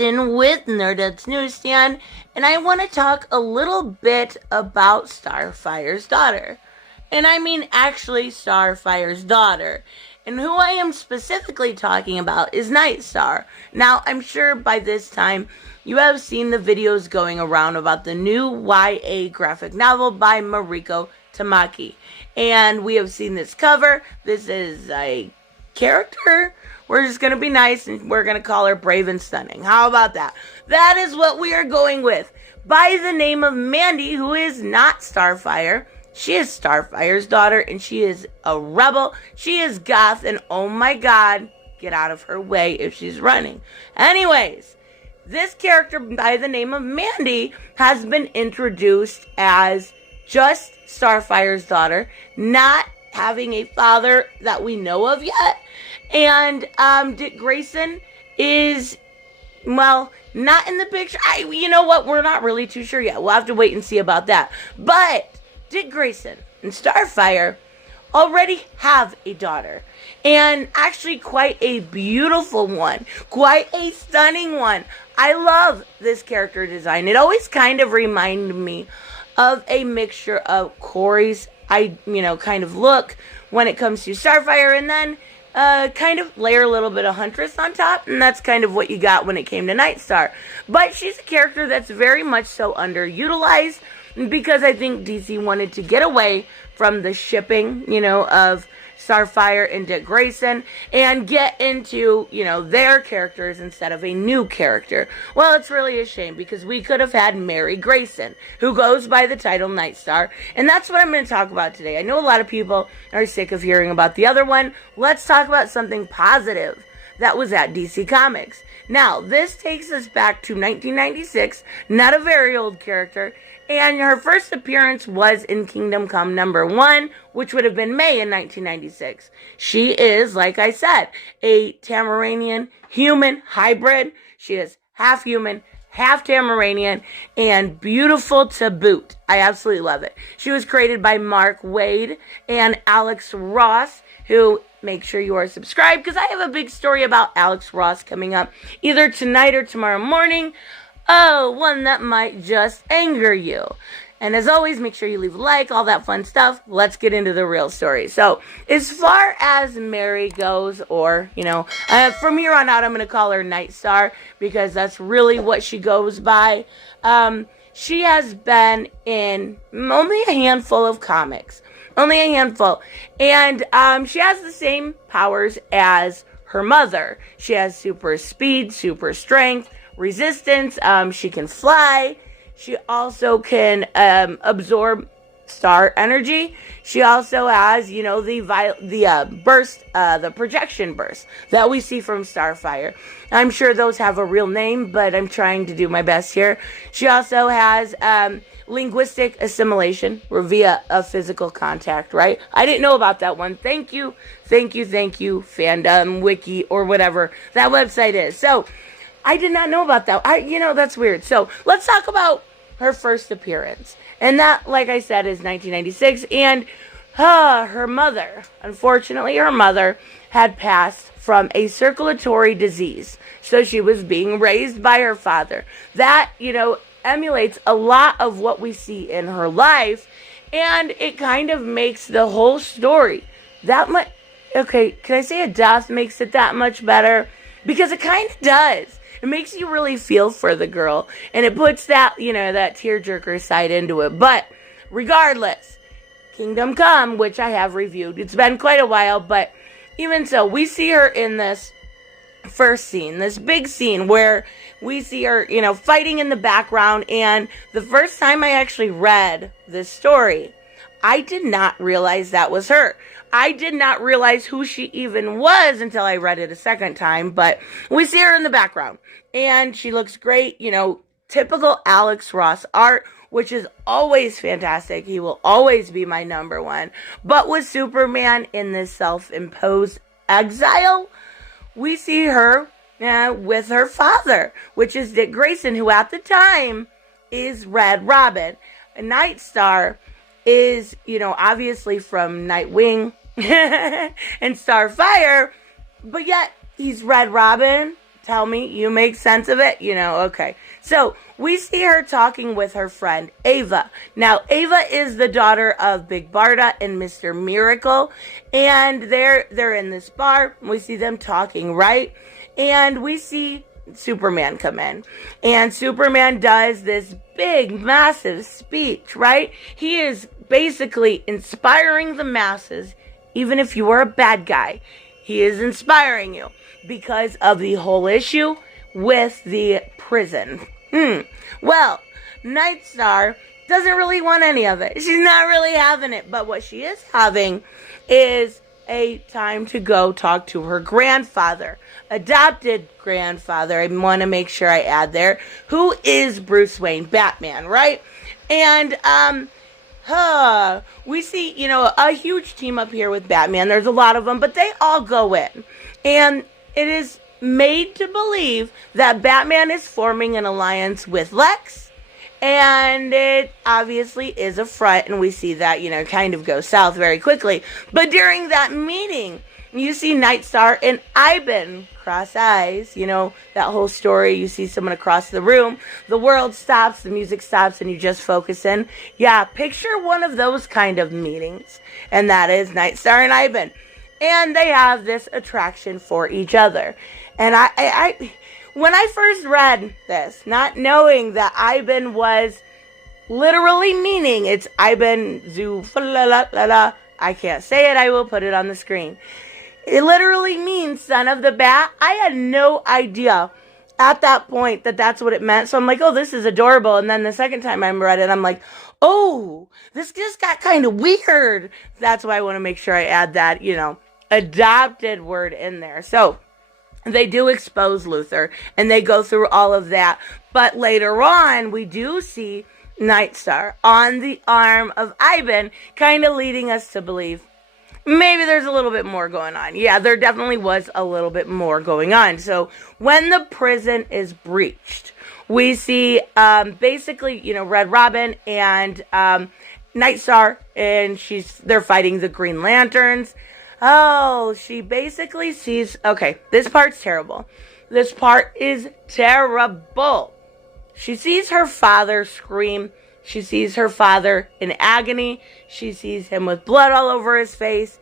Kristen with Nerdette's NewsStand, and I want to talk a little bit about Starfire's daughter. And I mean actually Starfire's daughter. And who I am specifically talking about is Nightstar. Now, I'm sure by this time you have seen the videos going around about the new YA graphic novel by Mariko Tamaki. And we have seen this cover. This is a character. We're just going to be nice and we're going to call her Brave and Stunning. How about that? That is what we are going with. By the name of Mandy, who is not Starfire. She is Starfire's daughter and she is a rebel. She is goth and oh my god, get out of her way if she's running. Anyways, this character by the name of Mandy has been introduced as just Starfire's daughter, not having a father that we know of yet. And Dick Grayson is, well, not in the picture. You know what? We're not really too sure yet. We'll have to wait and see about that. But Dick Grayson and Starfire already have a daughter. And actually quite a beautiful one. Quite a stunning one. I love this character design. It always kind of reminded me of a mixture of Corey's, kind of look when it comes to Starfire, and then kind of layer a little bit of Huntress on top, and that's kind of what you got when it came to Nightstar. But she's a character that's very much so underutilized, because I think DC wanted to get away from the shipping, of Starfire and Dick Grayson and get into, their characters instead of a new character. Well, it's really a shame because we could have had Mary Grayson, who goes by the title Nightstar, and that's what I'm going to talk about today. I know a lot of people are sick of hearing about the other one. Let's talk about something positive that was at DC Comics. Now, this takes us back to 1996, not a very old character, and her first appearance was in Kingdom Come #1, which would have been May in 1996. She is, like I said, a Tamaranian human hybrid. She is half human, half Tamaranian, and beautiful to boot. I absolutely love it. She was created by Mark Waid and Alex Ross, who, make sure you are subscribed, because I have a big story about Alex Ross coming up either tonight or tomorrow morning. Oh, one that might just anger you. And as always, make sure you leave a like, all that fun stuff. Let's get into the real story. So, as far as Mary goes, or, from here on out, I'm going to call her Nightstar, because that's really what she goes by. She has been in only a handful of comics. Only a handful. And she has the same powers as her mother. She has super speed, super strength, resistance. She can fly. She also can absorb star energy. She also has, the burst, the projection burst that we see from Starfire. I'm sure those have a real name, but I'm trying to do my best here. She also has linguistic assimilation via a physical contact, right? I didn't know about that one. Thank you, fandom, wiki, or whatever that website is. So, I did not know about that. That's weird. So, let's talk about her first appearance. And that, like I said, is 1996. And her mother, unfortunately, her mother had passed from a circulatory disease. So, she was being raised by her father. That, emulates a lot of what we see in her life. And it kind of makes the whole story that much... Okay, can I say a death makes it that much better? Because it kind of does. It makes you really feel for the girl. And it puts that, that tearjerker side into it. But regardless, Kingdom Come, which I have reviewed. It's been quite a while, but even so, we see her in this first scene, this big scene where we see her, fighting in the background. And the first time I actually read this story, I did not realize that was her. I did not realize who she even was until I read it a second time, but we see her in the background, and she looks great, typical Alex Ross art, which is always fantastic. He will always be my number one. But with Superman in this self-imposed exile, we see her with her father, which is Dick Grayson, who at the time is Red Robin. Nightstar is, obviously from Nightwing and Starfire, but yet he's Red Robin, tell me, you make sense of it, okay. So, we see her talking with her friend, Ava. Now, Ava is the daughter of Big Barda and Mr. Miracle, and they're in this bar. We see them talking, right? And we see Superman come in, and Superman does this big, massive speech, right? He is basically inspiring the masses. Even if you are a bad guy, he is inspiring you because of the whole issue with the prison. Well, Nightstar doesn't really want any of it. She's not really having it, but what she is having is a time to go talk to her grandfather, adopted grandfather. I want to make sure I add there, who is Bruce Wayne, Batman, right? And we see, a huge team up here with Batman. There's a lot of them, but they all go in, and it is made to believe that Batman is forming an alliance with Lex, and it obviously is a front, and we see that, kind of go south very quickly. But during that meeting, you see Nightstar and Ivan cross eyes, that whole story. You see someone across the room, the world stops, the music stops, and you just focus in. Yeah, picture one of those kind of meetings, and that is Nightstar and Ivan. And they have this attraction for each other. And I when I first read this, not knowing that Ivan was literally meaning, it's Ivan xu'ffasch. I can't say it, I will put it on the screen. It literally means son of the bat. I had no idea at that point that that's what it meant. So I'm like, oh, this is adorable. And then the second time I read it, I'm like, oh, this just got kind of weird. That's why I want to make sure I add that, adopted word in there. So they do expose Luthor, and they go through all of that. But later on, we do see Nightstar on the arm of Ivan, kind of leading us to believe maybe there's a little bit more going on. Yeah, there definitely was a little bit more going on. So when the prison is breached, we see basically, Red Robin and Nightstar, and they're fighting the Green Lanterns. Oh, she basically sees, okay, this part's terrible. This part is terrible. She sees her father scream. She sees her father in agony. She sees him with blood all over his face.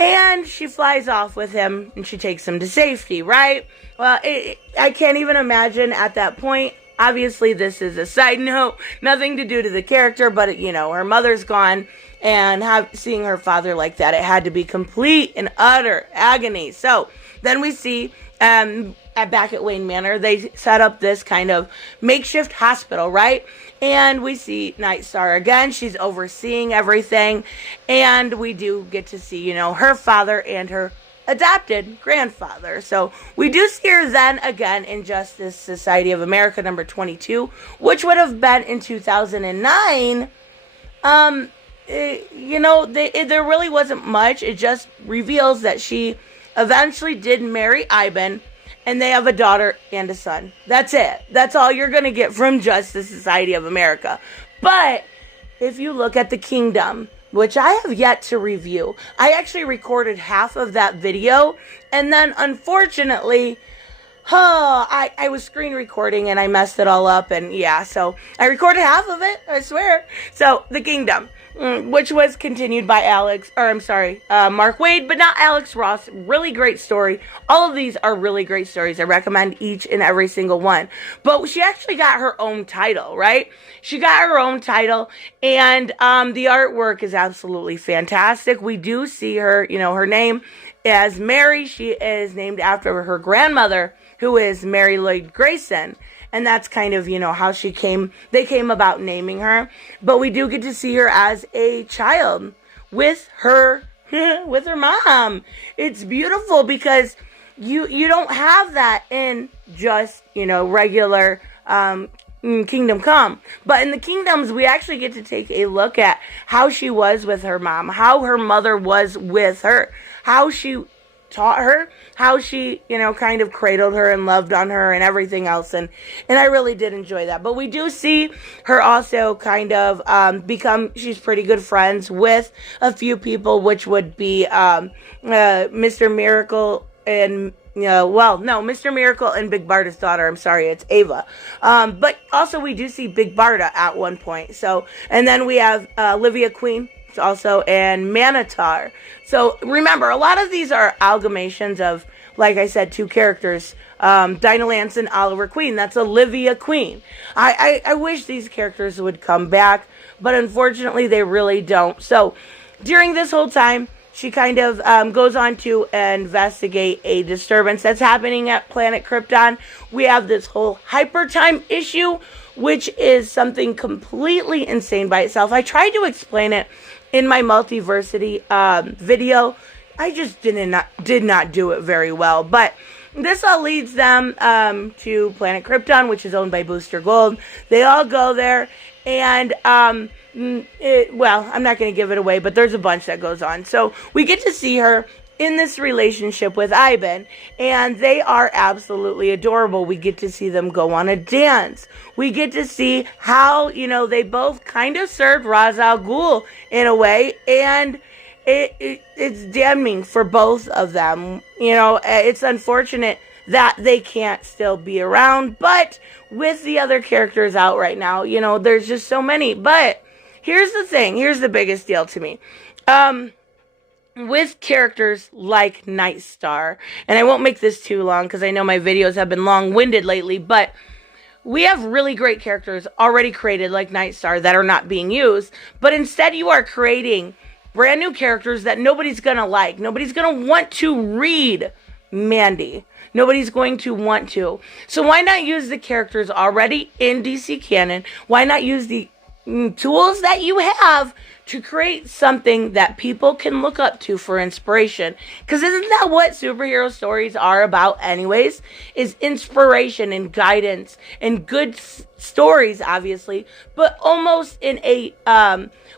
And she flies off with him, and she takes him to safety, right? Well, I can't even imagine at that point. Obviously, this is a side note. Nothing to do to the character, but, her mother's gone. And seeing her father like that, it had to be complete and utter agony. So then we see back at Wayne Manor, they set up this kind of makeshift hospital, right? And we see Nightstar again. She's overseeing everything. And we do get to see, her father and her adopted grandfather. So we do see her then again in Justice Society of America number 22, which would have been in 2009. There really wasn't much. It just reveals that she eventually did marry Ivan, and they have a daughter and a son. That's it. That's all you're going to get from Justice Society of America. But if you look at the Kingdom, which I have yet to review, I actually recorded half of that video, and then unfortunately, I was screen recording and I messed it all up, and yeah, so I recorded half of it, I swear. So, The Kingdom, which was continued by Mark Waid, but not Alex Ross. Really great story. All of these are really great stories. I recommend each and every single one. But she actually got her own title, right? She got her own title, and the artwork is absolutely fantastic. We do see her, her name as Mary. She is named after her grandmother, who is Mary Lloyd Grayson. And that's kind of, how they came about naming her. But we do get to see her as a child with her mom. It's beautiful because you don't have that in just, regular Kingdom Come. But in the Kingdoms, we actually get to take a look at how she was with her mom, how her mother was with her, how she taught her, how she, kind of cradled her and loved on her and everything else. And I really did enjoy that. But we do see her also kind of she's pretty good friends with a few people, which would be Mr. Miracle and Yeah, well, no, Mr. Miracle and Big Barda's daughter. I'm sorry, it's Ava. But also we do see Big Barda at one point. So, and then we have Olivia Queen also and Manitar. So remember, a lot of these are amalgamations of, like I said, two characters. Dinah Lance and Oliver Queen. That's Olivia Queen. I wish these characters would come back, but unfortunately they really don't. So during this whole time, she kind of goes on to investigate a disturbance that's happening at Planet Krypton. We have this whole hyper time issue, which is something completely insane by itself. I tried to explain it in my multiversity video. I just did not do it very well. But this all leads them to Planet Krypton, which is owned by Booster Gold. They all go there, and well, I'm not going to give it away, but there's a bunch that goes on. So we get to see her in this relationship with Ivan, and they are absolutely adorable. We get to see them go on a dance. We get to see how, they both kind of served Ra's al Ghul in a way, and it's damning for both of them. It's unfortunate that they can't still be around, but with the other characters out right now, there's just so many. But here's the thing. Here's the biggest deal to me. With characters like Nightstar, and I won't make this too long because I know my videos have been long-winded lately, but we have really great characters already created like Nightstar that are not being used, but instead you are creating brand new characters that nobody's gonna like. Nobody's gonna want to read Mandy. Nobody's going to want to. So why not use the characters already in DC canon? Why not use the tools that you have to create something that people can look up to for inspiration? Because isn't that what superhero stories are about anyways? Is inspiration and guidance and good stories, obviously, but almost in a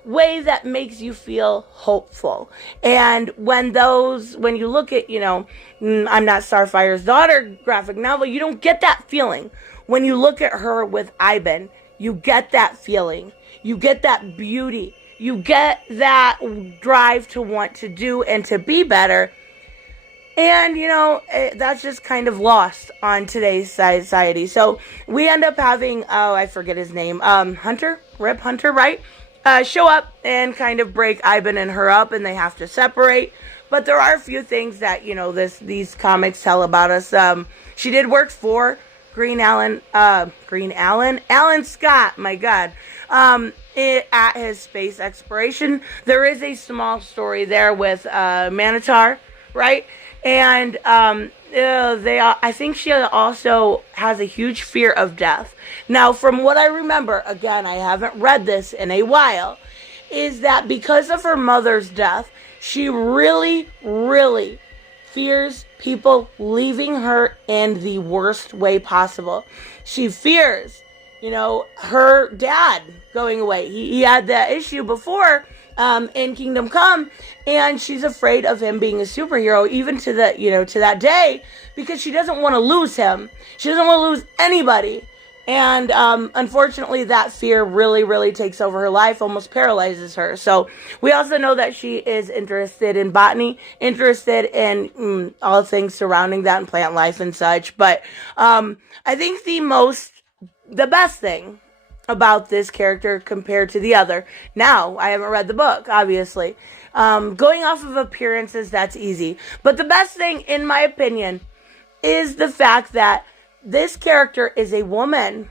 way that makes you feel hopeful. And when you look at, I'm Not Starfire's Daughter graphic novel, you don't get that feeling. When you look at her with Ivan, you get that feeling. You get that beauty. You get that drive to want to do and to be better. And, that's just kind of lost on today's society. So we end up having, I forget his name, Hunter, Rip Hunter, right? Show up and kind of break Ivan and her up, and they have to separate. But there are a few things that, these comics tell about us. She did work for Alan Scott, my God, at his space exploration. There is a small story there with Manitar, right? And I think she also has a huge fear of death. Now, from what I remember, again, I haven't read this in a while, is that because of her mother's death, she really, really fears people leaving her in the worst way possible. She fears, her dad going away. He had that issue before in Kingdom Come, and she's afraid of him being a superhero, even to that day, because she doesn't want to lose him. She doesn't want to lose anybody. And unfortunately, that fear really, really takes over her life, almost paralyzes her. So we also know that she is interested in botany, interested in all things surrounding that and plant life and such. But I think the best thing about this character compared to the other, now, I haven't read the book, obviously. Going off of appearances, that's easy. But the best thing, in my opinion, is the fact that this character is a woman.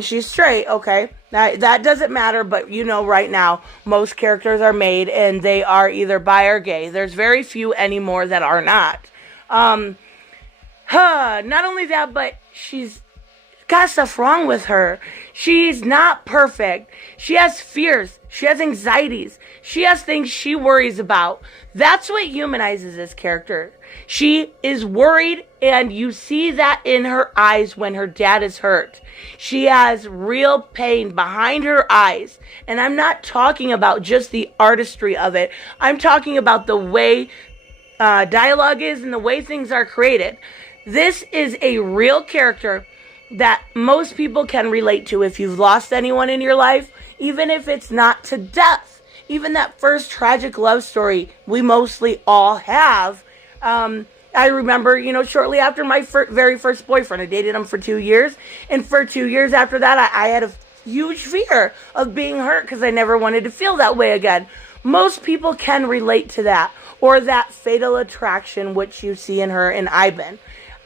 She's straight, okay? That doesn't matter, but right now, most characters are made and they are either bi or gay. There's very few anymore that are not. Not only that, but she's got stuff wrong with her. She's not perfect. She has fears. She has anxieties. She has things she worries about. That's what humanizes this character. She is worried, and you see that in her eyes when her dad is hurt. She has real pain behind her eyes. And I'm not talking about just the artistry of it. I'm talking about the way dialogue is and the way things are created. This is a real character that most people can relate to if you've lost anyone in your life, even if it's not to death. Even that first tragic love story we mostly all have. I remember, shortly after my very first boyfriend, I dated him for 2 years. And for 2 years after that, I had a huge fear of being hurt because I never wanted to feel that way again. Most people can relate to that, or that fatal attraction which you see in her and Ivan.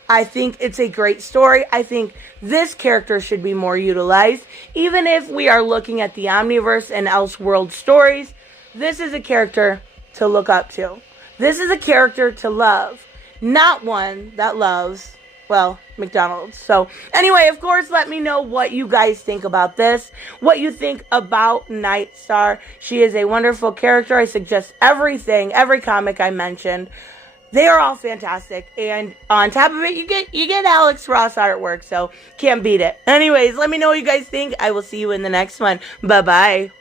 I think it's a great story. I think this character should be more utilized. Even if we are looking at the Omniverse and Elseworld stories, this is a character to look up to. This is a character to love, not one that loves, well, McDonald's. So anyway, of course, let me know what you guys think about this, what you think about Nightstar. She is a wonderful character. I suggest everything, every comic I mentioned. They are all fantastic, and on top of it, you get Alex Ross artwork, so can't beat it. Anyways, let me know what you guys think. I will see you in the next one. Bye-bye.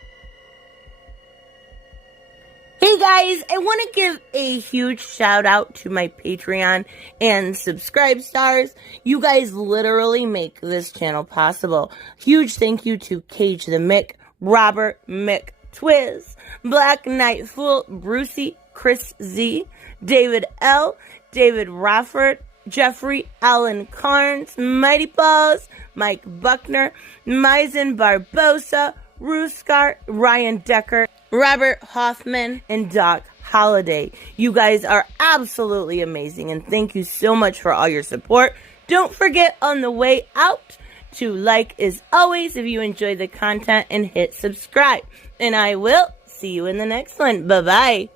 Hey guys, I want to give a huge shout out to my Patreon and subscribe stars. You guys literally make this channel possible. Huge thank you to Cage the Mick, Robert Mick Twiz, Black Knight Fool, Brucey, Chris Z, David L, David Rafford, Jeffrey Allen Carnes, Mighty Balls, Mike Buckner, Maizen Barbosa, Ruskar, Ryan Decker, Robert Hoffman, and Doc Holliday. You guys are absolutely amazing, and thank you so much for all your support. Don't forget on the way out to like as always if you enjoy the content and hit subscribe. And I will see you in the next one. Bye-bye.